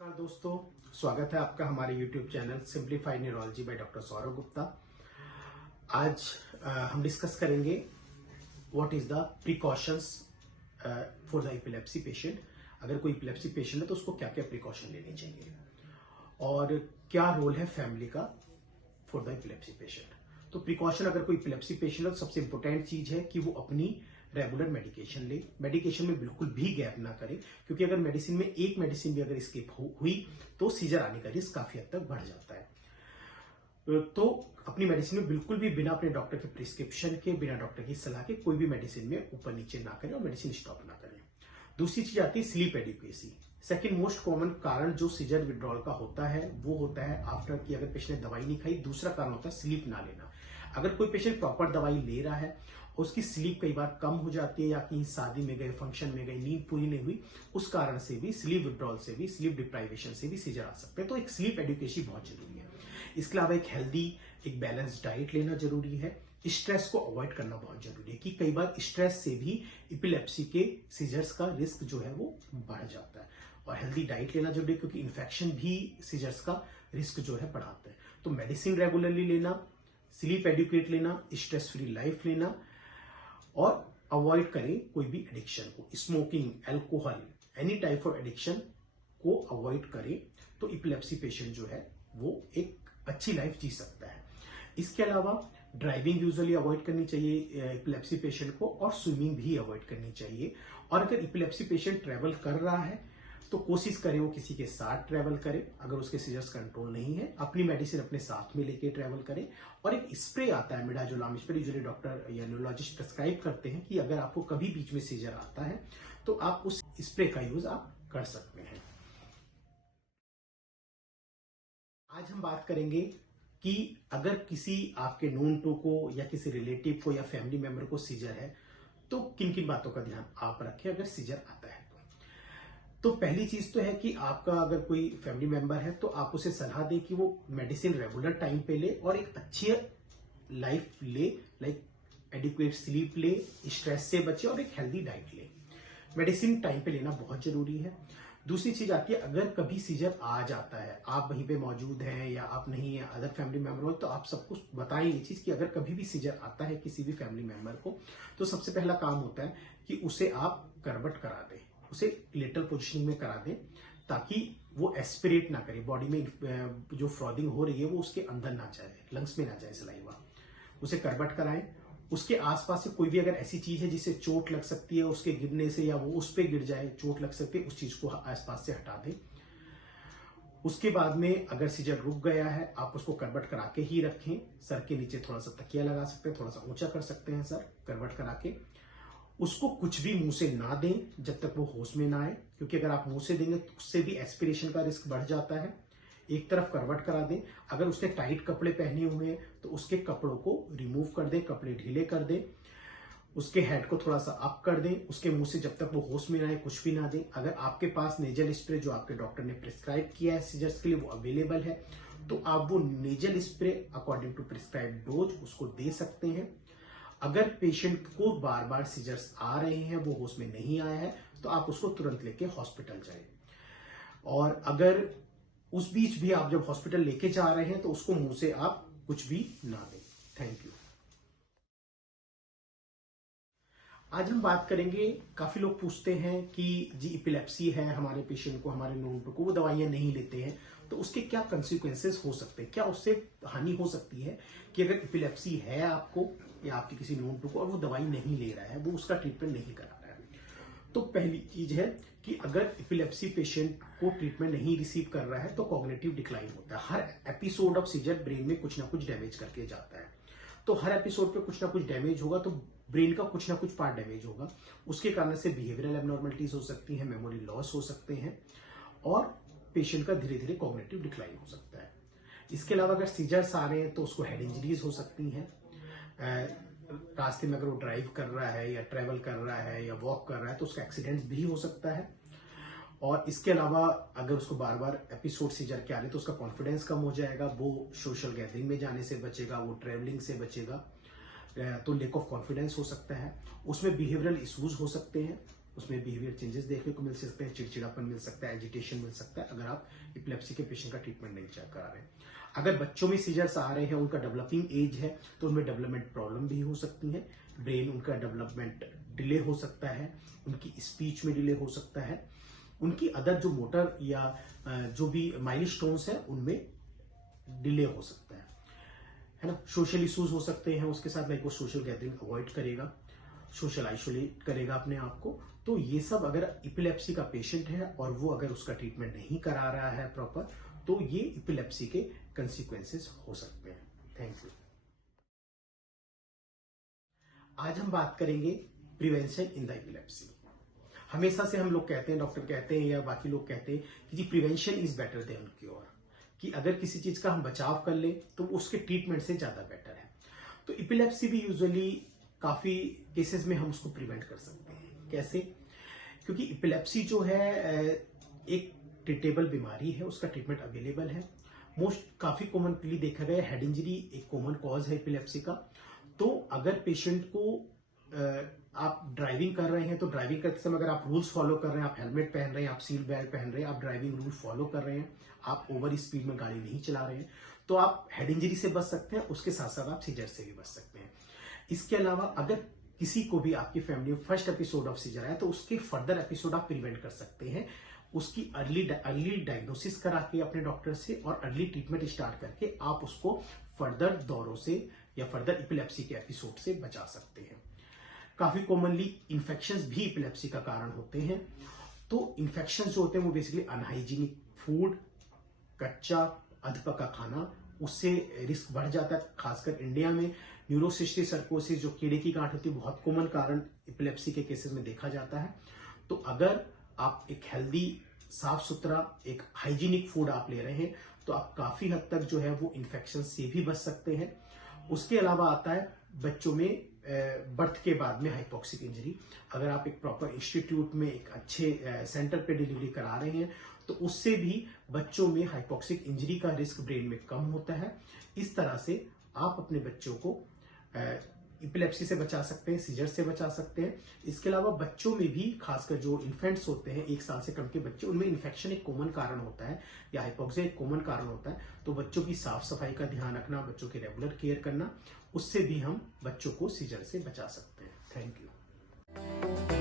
नमस्कार दोस्तों, स्वागत है आपका हमारे YouTube channel simplified neurology by doctor Saurabh Gupta. आज हम डिस्कस करेंगे what is the precautions for the epilepsy patient. अगर कोई एपिलेप्सी पेशेंट है तो उसको क्या क्या प्रिकॉशन लेने चाहिए और क्या रोल है फैमिली का फॉर द एपिलेप्सी पेशेंट। तो प्रिकॉशन, अगर कोई एपिलेप्सी पेशेंट है तो सबसे इंपॉर्टेंट चीज है कि वो अपनी रेगुलर मेडिकेशन ले। मेडिकेशन में बिल्कुल भी गैप ना करे, क्योंकि अगर मेडिसिन में एक मेडिसिन भी अगर स्किप हुई तो सीजर आने का रिस्क काफी हद तक बढ़ जाता है। तो अपनी मेडिसिन में बिल्कुल भी बिना अपने डॉक्टर के प्रिस्क्रिप्शन के, बिना डॉक्टर की सलाह के कोई भी मेडिसिन में ऊपर नीचे ना करें और मेडिसिन स्टॉप ना करें। दूसरी चीज आती है sleep adequacy. Second most common कारण जो सीजर विड्रॉल का होता है वो होता है आफ्टर कि अगर पेशेंट ने दवाई नहीं खाई। दूसरा कारण होता है स्लीप ना लेना। अगर कोई पेशेंट प्रॉपर दवाई ले रहा है, उसकी स्लीप कई बार कम हो जाती है या कहीं शादी में गए, फंक्शन में गए, नींद पूरी नहीं हुई, उस कारण से भी, स्लीप विड्रॉल से भी, स्लीप डिप्राइवेशन से भी सीजर आ सकते हैं। तो एक स्लीप एडुकेशन बहुत जरूरी है। इसके अलावा एक हेल्दी, एक बैलेंस डाइट लेना जरूरी है। स्ट्रेस को अवॉइड करना बहुत जरूरी है कि कई बार स्ट्रेस से भी एपिलेप्सी के सीजर्स का रिस्क जो है वो बढ़ जाता है। और हेल्दी डाइट लेना जरूरी है क्योंकि इन्फेक्शन भी सीजर्स का रिस्क जो है बढ़ाता है। तो मेडिसिन रेगुलरली लेना, स्लीप एडुकेट लेना, स्ट्रेस फ्री लाइफ लेना और अवॉइड करें कोई भी एडिक्शन को। Smoking, alcohol, any type of addiction को अवॉइड करें तो एपिलेप्सी पेशेंट जो है वो एक अच्छी लाइफ जी सकता है। इसके अलावा ड्राइविंग यूजुअली अवॉइड करनी चाहिए एपिलेप्सी पेशेंट को, और स्विमिंग भी अवॉइड करनी चाहिए। और अगर एपिलेप्सी पेशेंट ट्रेवल कर रहा है तो कोशिश करें वो किसी के साथ ट्रेवल करे। अगर उसके सीजर्स कंट्रोल नहीं है, अपनी मेडिसिन अपने साथ में लेके ट्रेवल करें। और एक स्प्रे आता है मिडाजोलाम स्प्रे, यूजुअली डॉक्टर या न्यूरोलॉजिस्ट प्रेस्क्राइब करते हैं कि अगर आपको कभी बीच में सीजर आता है तो आप उस स्प्रे का यूज आप कर सकते हैं। आज हम बात करेंगे कि अगर किसी आपके नोन टू को या किसी रिलेटिव को या फैमिली मेंबर को सीजर है तो किन किन बातों का ध्यान आप रखें अगर सीजर आता है तो पहली चीज तो है कि आपका अगर कोई फैमिली मेंबर है तो आप उसे सलाह दें कि वो मेडिसिन रेगुलर टाइम पे ले और एक अच्छी लाइफ ले, लाइक एडिक्वेट स्लीप ले, स्ट्रेस से बचे और एक हेल्दी डाइट ले। मेडिसिन टाइम पे लेना बहुत जरूरी है। दूसरी चीज आती है, अगर कभी सीजर आ जाता है, आप वहीं पे मौजूद हैं या आप नहीं है, अदर फैमिली मेंबर हो, तो आप सबको बताएं ये चीज कि अगर कभी भी सीजर आता है किसी भी फैमिली मेंबर को तो सबसे पहला काम होता है कि उसे आप करवट करा दें, उसे लेटल पोजिशनिंग में करा दें ताकि वो एस्पिरेट ना करे। बॉडी में जो फ्रॉदिंग हो रही है वो उसके अंदर ना जाए, लंग्स में ना जाए सलाइवा। उसे करवट कराएं। उसके आसपास से कोई भी अगर ऐसी चीज है जिससे चोट लग सकती है, उसके गिरने से या वो उस पर गिर जाए, चोट लग सकती है, उस चीज को आसपास से हटा दें। उसके बाद में अगर सीजर रुक गया है, आप उसको करवट करा के ही रखें। सर के नीचे थोड़ा सा तकिया लगा सकते हैं, थोड़ा सा ऊंचा कर सकते हैं सर, करवट करा के। उसको कुछ भी मुंह से ना दें जब तक वो होश में ना आए, क्योंकि अगर आप मुंह से देंगे तो उससे भी एस्पिरेशन का रिस्क बढ़ जाता है। एक तरफ करवट करा दें। अगर उसने टाइट कपड़े पहने हुए हैं तो उसके कपड़ों को रिमूव कर दें, कपड़े ढीले कर दें, उसके हेड को थोड़ा सा अप कर दें। उसके मुंह से जब तक वो होश में ना आए कुछ भी ना दें। अगर आपके पास नेजल स्प्रे जो आपके डॉक्टर ने प्रिस्क्राइब किया है सीजर्स के लिए वो अवेलेबल है तो आप वो nasal spray according to prescribe dose उसको दे सकते हैं। अगर पेशेंट को बार बार सीजर्स आ रहे हैं, वो होश में नहीं आया है, तो आप उसको तुरंत लेके हॉस्पिटल जाएं। और अगर उस बीच भी आप जब हॉस्पिटल लेके जा रहे हैं तो उसको मुंह से आप कुछ भी ना दें। Thank you. आज हम बात करेंगे, काफी लोग पूछते हैं कि जी एपिलेप्सी है हमारे पेशेंट को, हमारे नोन को, वो दवाइयां नहीं लेते हैं तो उसके क्या कंसिक्वेंसेस हो सकते हैं, क्या उससे हानि हो सकती है कि अगर एपिलेप्सी है आपको या आपके किसी नोन को और वो दवाई नहीं ले रहा है, वो उसका ट्रीटमेंट नहीं करा रहा है। तो पहली चीज है कि अगर एपिलेप्सी पेशेंट को ट्रीटमेंट नहीं रिसीव कर रहा है तो कॉग्निटिव डिक्लाइन होता है। हर एपिसोड ऑफ सीजर ब्रेन में कुछ ना कुछ डैमेज करके जाता है। तो हर एपिसोड पे कुछ ना कुछ डैमेज होगा तो ब्रेन का कुछ ना कुछ पार्ट डैमेज होगा। उसके कारण से बिहेवियरल एबनॉर्मलिटीज हो सकती हैं, मेमोरी लॉस हो सकते हैं और पेशेंट का धीरे धीरे कॉग्निटिव डिक्लाइन हो सकता है। इसके अलावा अगर सीजर्स आ रहे हैं तो उसको हेड इंजरीज हो सकती हैं। रास्ते में अगर वो ड्राइव कर रहा है या ट्रेवल कर रहा है या वॉक कर रहा है तो उसका एक्सीडेंट भी हो सकता है। और इसके अलावा अगर उसको बार बार एपिसोड सीजर के आ रहे तो उसका कॉन्फिडेंस कम हो जाएगा, वो सोशल गैदरिंग में जाने से बचेगा, वो ट्रेवलिंग से बचेगा, तो लैक ऑफ कॉन्फिडेंस हो सकता है। उसमें बिहेवियरल इश्यूज हो सकते हैं उसमें बिहेवियर चेंजेस देखने को मिल सकते हैं, चिड़चिड़ापन मिल सकता है, एजिटेशन मिल सकता है, अगर आप इपिलेप्सी के पेशेंट का ट्रीटमेंट नहीं करा रहे हैं। अगर बच्चों में सीजर्स आ रहे हैं, उनका डेवलपिंग एज है, तो उनमें डेवलपमेंट प्रॉब्लम भी हो सकती है, ब्रेन उनका डेवलपमेंट डिले हो सकता है, उनकी स्पीच में डिले हो सकता है, उनकी अदर जो मोटर या जो भी माइलस्टोन्स है उनमें डिले हो सकता है ना। सोशल इश्यूज हो सकते हैं उसके साथ, लाइक वो सोशल गैदरिंग अवॉइड करेगा, सोशल आइसोलेट करेगा अपने आप को। तो ये सब अगर इपिलेप्सी का पेशेंट है और वो अगर उसका ट्रीटमेंट नहीं करा रहा है प्रॉपर, तो ये इपिलेप्सी के कंसिक्वेंसेस हो सकते हैं। Thank you. आज हम बात करेंगे प्रिवेंशन इन द इपिलेप्सी। हमेशा से हम लोग कहते हैं, डॉक्टर कहते हैं या बाकी लोग कहते हैं कि जी prevention is better than cure, कि अगर किसी चीज का हम बचाव कर ले तो उसके ट्रीटमेंट से ज्यादा बेटर है। तो इपिलेप्सी भी यूजुअली काफी केसेस में हम उसको प्रिवेंट कर सकते हैं। कैसे? क्योंकि इपिलेप्सी जो है एक ट्रीटेबल बीमारी है, उसका ट्रीटमेंट अवेलेबल है। काफी कॉमनली देखा गया हेड इंजरी एक कॉमन कॉज है इपिलेप्सी का। तो अगर पेशेंट को आप ड्राइविंग कर रहे हैं, तो ड्राइविंग करते समय अगर आप रूल्स फॉलो कर रहे हैं, आप हेलमेट पहन रहे हैं, आप सीट बेल्ट पहन रहे हैं, आप ड्राइविंग रूल फॉलो कर रहे हैं, आप ओवर स्पीड में गाड़ी नहीं चला रहे हैं, तो आप हेड इंजरी से बच सकते हैं। उसके साथ साथ आप सीजर से भी बच सकते हैं। इसके अलावा अगर किसी को भी आपकी फैमिली में फर्स्ट एपिसोड ऑफ सीजर आया, तो उसके फर्दर एपिसोड आप प्रिवेंट कर सकते हैं। उसकी अर्ली डायग्नोसिस करा के अपने डॉक्टर से और अर्ली ट्रीटमेंट स्टार्ट करके आप उसको फर्दर दौरों से या फर्दर इपिलेप्सी के एपिसोड से बचा सकते हैं। काफी कॉमनली इन्फेक्शंस भी इपिलेप्सी का कारण होते हैं। तो इन्फेक्शंस जो होते हैं वो बेसिकली अनहाइजीनिक फूड, कच्चा अधपका खाना, उससे रिस्क बढ़ जाता है। खासकर इंडिया में न्यूरोसिस्टिक सर्कोसिस जो कीड़े की गांठ होती है, बहुत कॉमन कारण इपिलेप्सी के केसेस में देखा जाता है। तो अगर आप एक हेल्दी, साफ सुथरा, एक हाइजीनिक फूड आप ले रहे हैं, तो आप काफी हद तक जो है वो इन्फेक्शन से भी बच सकते हैं। उसके अलावा आता है बच्चों में बर्थ के बाद में हाइपोक्सिक इंजरी। अगर आप एक प्रॉपर इंस्टीट्यूट में एक अच्छे सेंटर पे डिलीवरी करा रहे हैं, तो उससे भी बच्चों में हाइपोक्सिक इंजरी का रिस्क ब्रेन में कम होता है। इस तरह से आप अपने बच्चों को इपिलेप्सी से बचा सकते हैं, सीजर से बचा सकते हैं। इसके अलावा बच्चों में भी, खासकर जो इन्फेंट्स होते हैं, 1 साल से कम के बच्चे, उनमें इन्फेक्शन एक कॉमन कारण होता है या हाइपोक्सिया एक कॉमन कारण होता है। तो बच्चों की साफ सफाई का ध्यान रखना, बच्चों की रेगुलर केयर करना, उससे भी हम बच्चों को सीजर से बचा सकते हैं। Thank you.